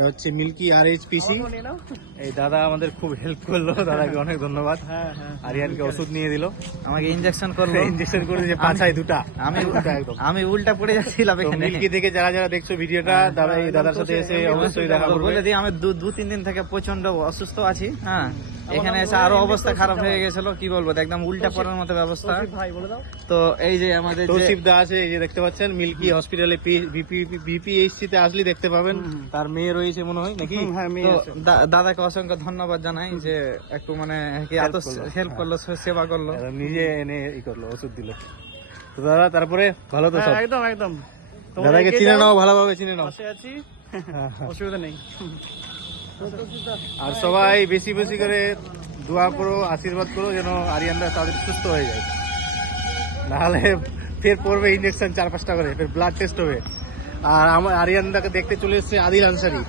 এটা হচ্ছে milky RHPC। এই দাদা আমাদের খুব হেল্প করলো, দাদাকে অনেক ধন্যবাদ। আরিয়ানকে ওষুধ নিয়ে দিল, আমাকে ইনজেকশন করলো, ইনজেকশন করে দিয়েছে পাছায় দুটা। আমি উল্টা পড়ে যাচ্ছিলাম এখানে। মিল্কি থেকে যারা দেখছো ভিডিওটা, দাদা এই দাদার সাথে এসে অবশ্যই দেখা করবে। বলে দিই আমি 2-3 দিন থেকে প্রচন্ড অসুস্থ আছি। হ্যাঁ, এখানে এসে আরো অবস্থা খারাপ হয়ে গেছিল, কি বলবো, একদম উল্টা পড়ার মতো ব্যবস্থা। তো এই যে আমাদের তৌসিফ দা আছে, এই যে দেখতে পাচ্ছেন মিল্কি হসপিটালে BPHC তে আসলে দেখতে পাবেন, তার মেয়ে রয়েছে মনে হয় নাকি। দাদাকে অসংখ্য ধন্যবাদ জানাই যে একটু মানে এত হেল্প করলো, সেবা করলো, নিজে এনে ই করলো, ওষুধ দিল। তো দাদা তারপরে ভালো তো সব? একদম একদম। দাদাকে চিনে নাও, ভালোভাবে চিনে নাও, আছি, অসুবিধা নেই। আর সবাই বেশি বেশি করে দোয়া করো, আশীর্বাদ করো যেন আরিয়ানরা তাদের সুস্থ হয়ে যায়, নাহলে ফের পড়বে ইঞ্জেকশন 4-5টা করে, ফের ব্লাড টেস্ট হবে। আর আমার আরিয়ানদাকে দেখতে চলে এসেছে আদিল আনসারি।